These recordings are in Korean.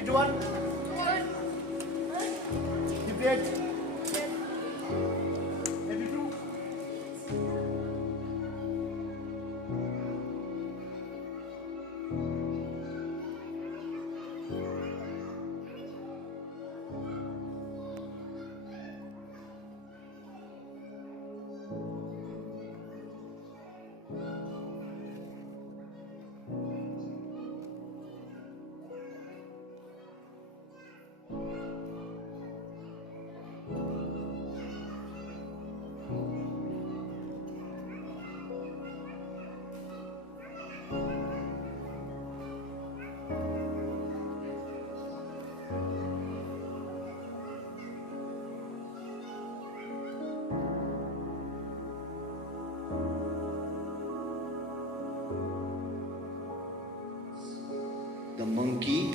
81. 58. 82. The monkey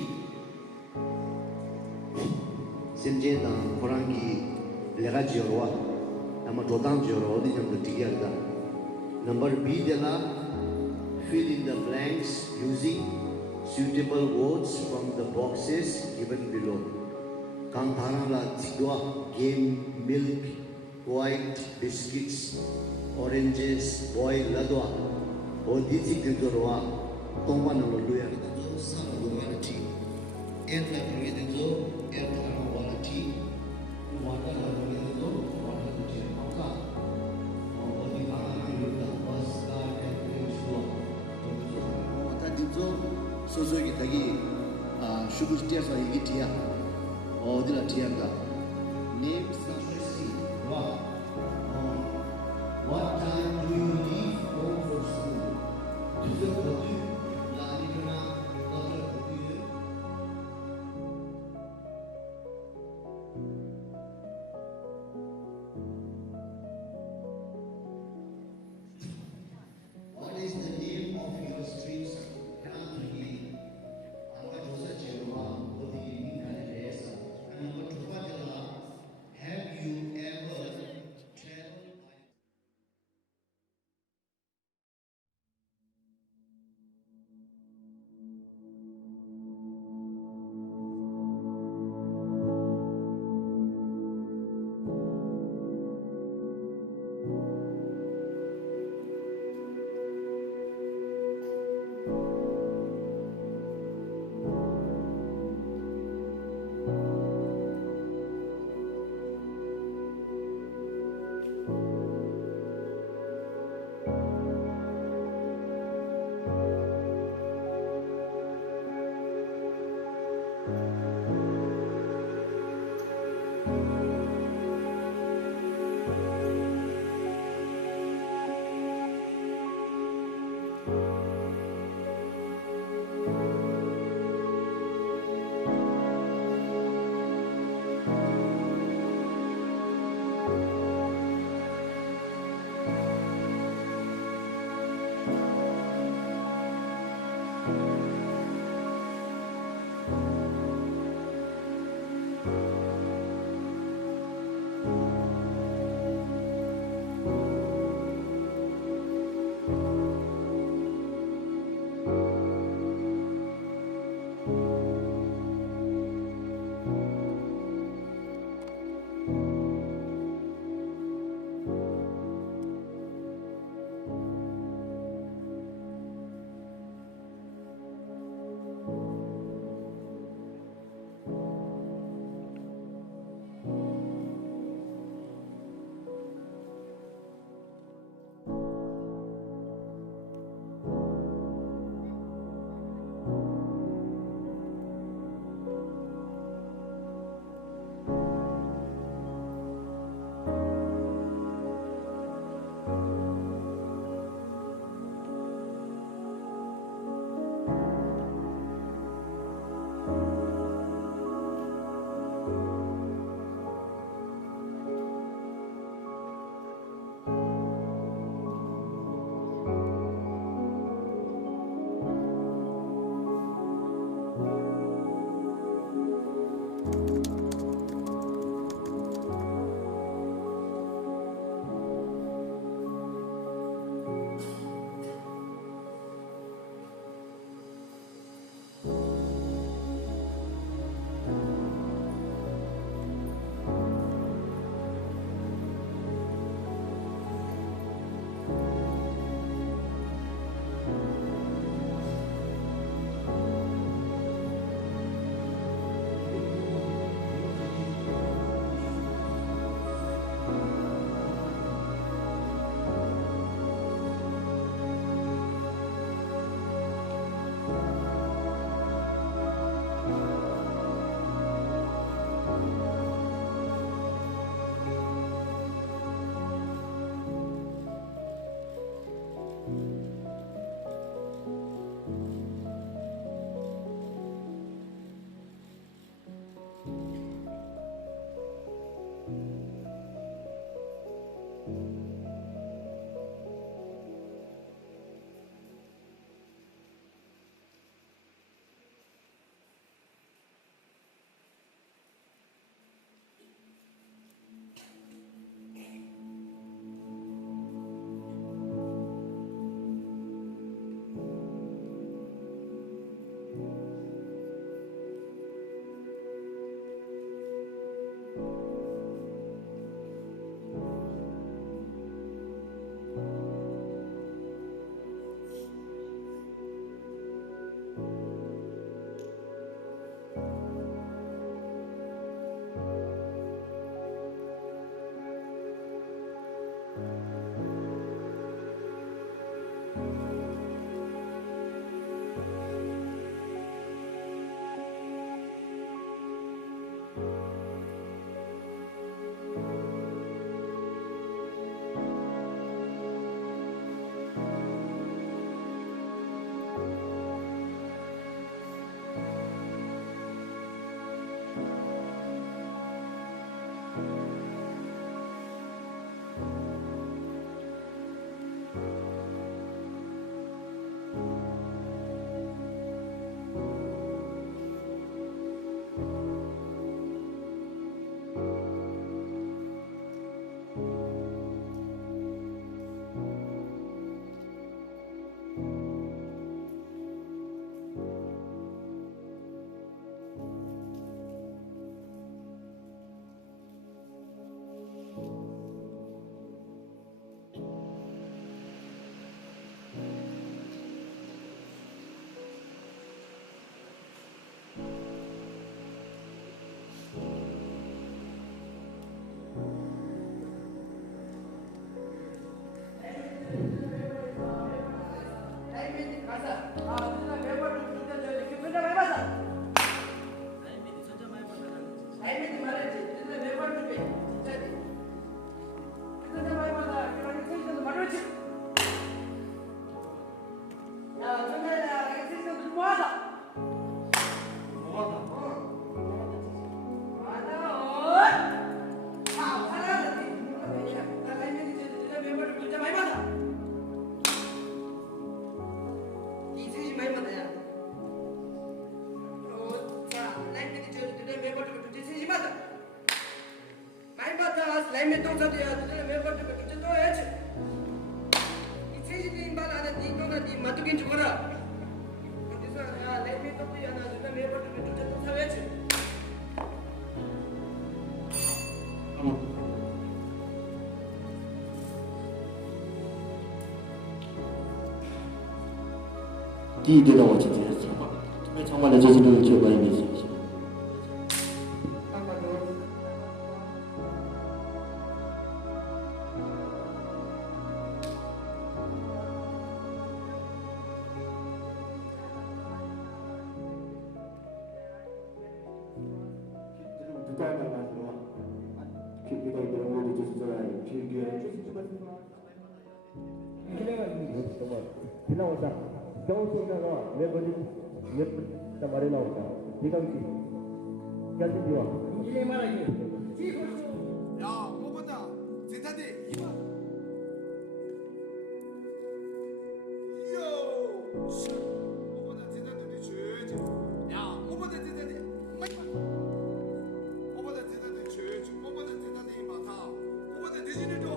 Sinje da Korangi Lega Jorwa Nama Jodan Joro the Jam Tigarda. Number B de la fill in the blanks using suitable words from the boxes given below. Kantara la Tidwa game milk white biscuits oranges boy ladwa Oditi Gidorwa Tomba Noluya Humanity and the Creator and Humanity Wanda Lagodo Wanda Jemaka or the Anna was God and Yeshua. Tadizo Sozo Gitagi Shubustia Igitia or the Latianga names what time do you leave home for school? What is the name of your street? Have you ever traveled? 가서 누나 매번 좀 손잡 해봐서. 라이멘이 말했지. 누나 매번 좀 진짜지. 손잡 해봐서 그런 텐션도 말했지. 야, 손잡아, 내가 텐션 좀 모아서. 라이멘 동사도야 누나 매번 좀 그때 또 해야지. 이 세진이 말 안에 네 누나 네 마뚜긴 죽어라. 어디서 야 라이멘 동사야 나 누나 매번 좀 그때 또 사야지.第一对让我今天的情况，昨天场馆的这些都有酒馆也没信息。 दिला होता जाऊन सोडण्याला वेबमध्ये वेब मारेला होता ठीक आहे की क्या दिवा 이게 말하기. 야, 뭐보다 제타디 이봐. 요, 뭐보다 제타디 줘야지. 야, 뭐보다 제타디 뭐보다 제타디 줘야지. 뭐보다 제타디 많다. 뭐보다 대신을 줘.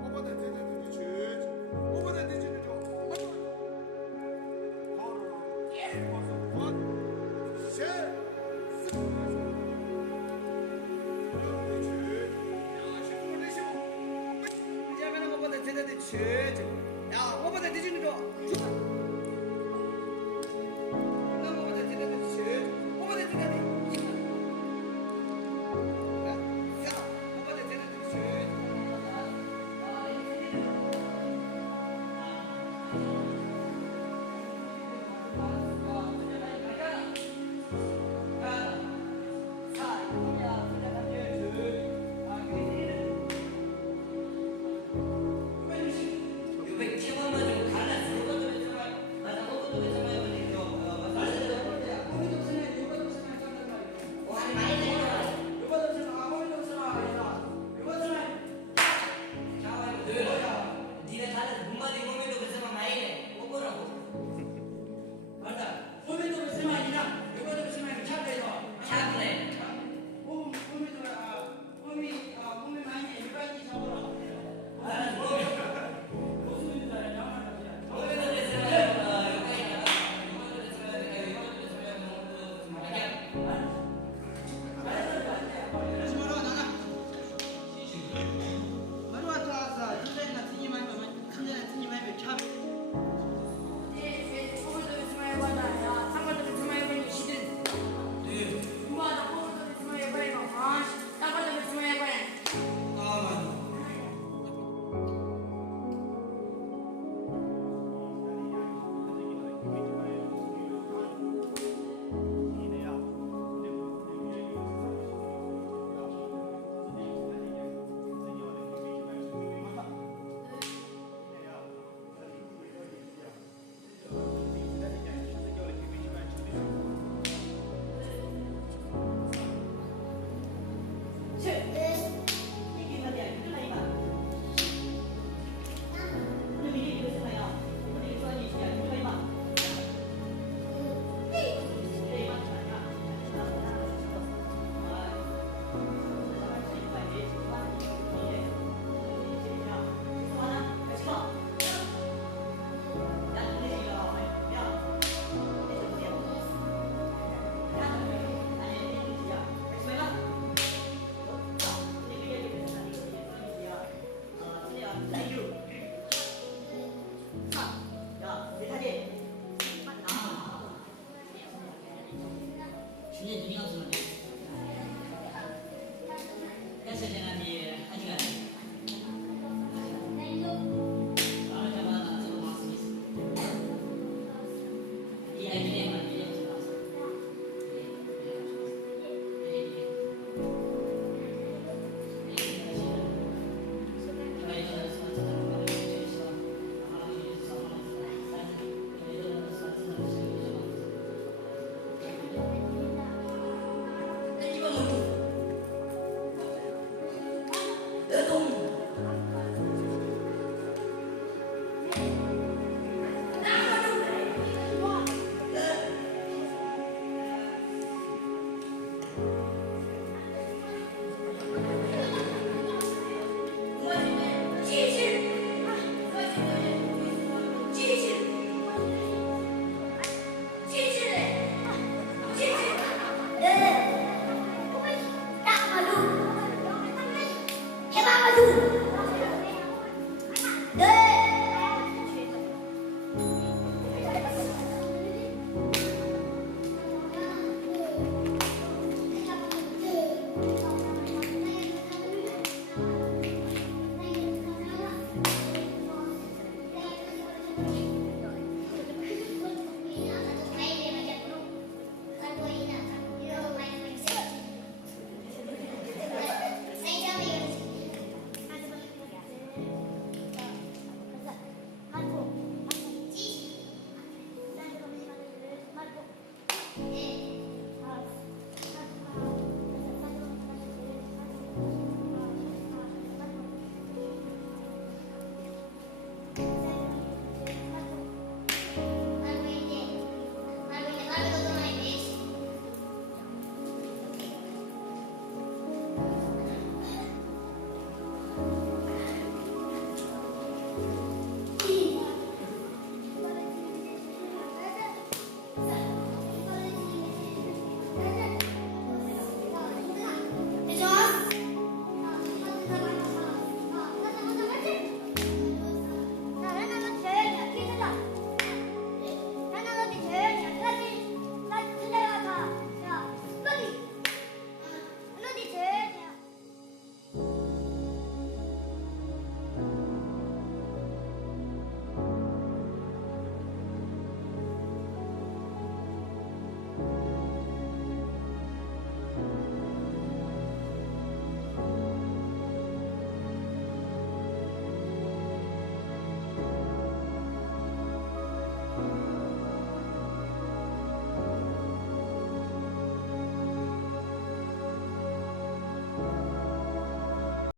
뭐보다 제타디 줘야지. 뭐보다 대신을 줘. 야, 뭐보다 대신을 줘. 뭐보다 대신을 줘. 뭐보다 대신을 줘. 야, 뭐보다 대신을 줘.